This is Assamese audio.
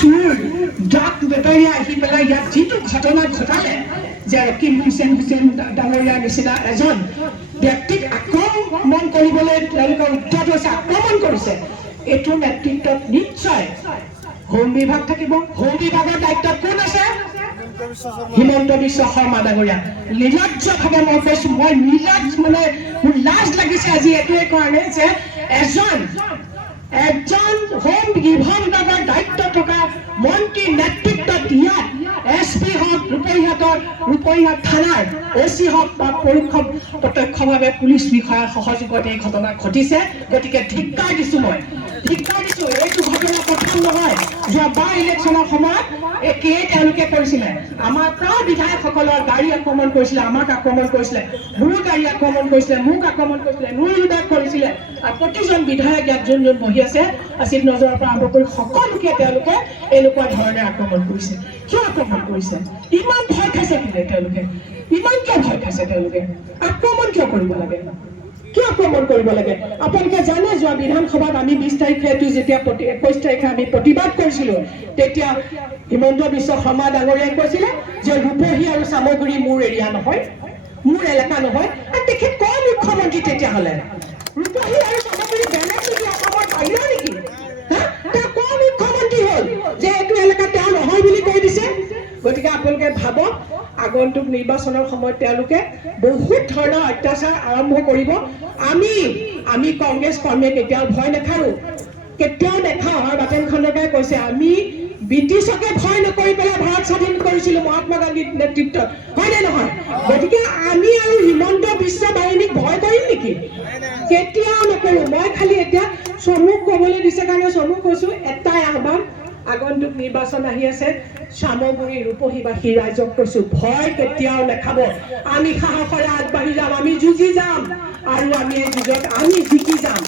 চোৰ ড্ৰাগ বেপাৰীয়ে আহি পেলাই ইয়াত যিটো ঘটনা ঘটালে যে ৰকিব হুছেইন ডাঙৰীয়াৰ নিচিনা এজন ব্যক্তিক আক্ৰমণ কৰিবলৈ তেওঁলোকে উদ্যত হৈছে, আক্ৰমণ কৰিছে। এইটোৰ নেতৃত্বত নিশ্চয় হোম বিভাগ থাকিব। হোম বিভাগৰ দায়িত্বত কোন আছে? হিমন্ত বিশ্ব শৰ্মা ডাঙৰীয়া। নিৰ্লজ্জভাৱে মই কৈছো, মই নিৰ্লজ্জ মানে মোৰ লাজ লাগিছে আজি এইটোৱে কাৰণে যে এজন হোম বিভাগৰ দায়িত্ব থকা মন্ত্ৰীৰ নেতৃত্বত ইয়াত SP হওক, ৰূপহীহাট থানাৰ OC হওক বা প্ৰত্যক্ষভাৱে পুলিচ বিষয়াৰ সহযোগত এই ঘটনা ঘটিছে। গতিকে ধিক্কাৰ দিছো, মই ধিক্কাৰ দিছো। এইটো ঘটনা প্ৰথম নহয়, যোৱা বাৰ ইলেকশ্যনৰ সময়ত একেই তেওঁলোকে কৰিছিলে। আমাৰ প্ৰায় বিধায়কসকলৰ গাড়ী আক্ৰমণ কৰিছিলে, আমাক আক্ৰমণ কৰিছিলে, মোৰ গাড়ী আক্ৰমণ কৰিছিলে, মোক আক্ৰমণ কৰিছিলে, নুৰুল হুদাক কৰিছিলে। আৰু প্ৰতিজন বিধায়ক ইয়াত যোন বহি আছে, আছিফ নজৰৰ পৰা আৰম্ভ কৰি সকলোকে তেওঁলোকে এনেকুৱা ধৰণে আক্ৰমণ কৰিছে। কিয় আক্ৰমণ কৰিছে? ইমান ভয় খাইছে কেলে তেওঁলোকে? ইমান কিয় ভয় খাইছে তেওঁলোকে? আক্ৰমণ কিয় কৰিব লাগে? কিয় আক্ৰমণ কৰিব লাগে? আপোনালোকে জানে যোৱা বিধানসভাত আমি 20 তাৰিখেটো যেতিয়া 21 তাৰিখে আমি প্ৰতিবাদ কৰিছিলো, তেতিয়া হিমন্ত বিশ্ব শৰ্মা ডাঙৰীয়াই কৈছিলে যে ৰূপহী আৰু চামগুৰি মোৰ এৰিয়া নহয়, মোৰ এলেকা নহয়। আৰু তেখেত কোন মুখ্যমন্ত্ৰী তেতিয়াহ'লে? ৰূপহী আৰু চামগুৰি বেলেগ নেকি? অসমৰ বাহিৰৰ নেকি? তেওঁ কোন মুখ্যমন্ত্ৰী হ'ল যে এইটো এলেকা তেওঁ নহয় বুলি কৈ দিছে? গতিকে আপোনালোকে ভাবক, আগন্তুক নিৰ্বাচনৰ সময়ত তেওঁলোকে বহুত ধৰণৰ অত্যাচাৰ আৰম্ভ কৰিব। আমি কংগ্ৰেছ কৰ্মীয়ে কেতিয়াও ভয় নাখাওঁ, কেতিয়াও নেখাওঁ। আৰু বাটেন খণ্ডকাৰে কৈছে আমি ব্ৰিটিছকে ভয় নকৰি পেলাই ভাৰত স্বাধীন কৰিছিলো মহাত্মা গান্ধীৰ নেতৃত্বত, হয়নে নহয়? গতিকে আমি আৰু হিমন্ত বিশ্ব বাহিনীক ভয় কৰিম নেকি? কেতিয়াও নকৰো। মই খালি এতিয়া চমুক ক'বলৈ দিছে কাৰণে চমুক কৈছো, এটাই আহ্বান, আগন্তুক নিৰ্বাচন আহি আছে, চামগুৰি ৰূপহীবাসী ৰাইজক কৈছো, ভয় কেতিয়াও নেখাব। আমি সাহসেৰে আগবাঢ়ি যাম, আমি যুঁজি যাম, আৰু আমি এই যুঁজত আমি জিকি যাম।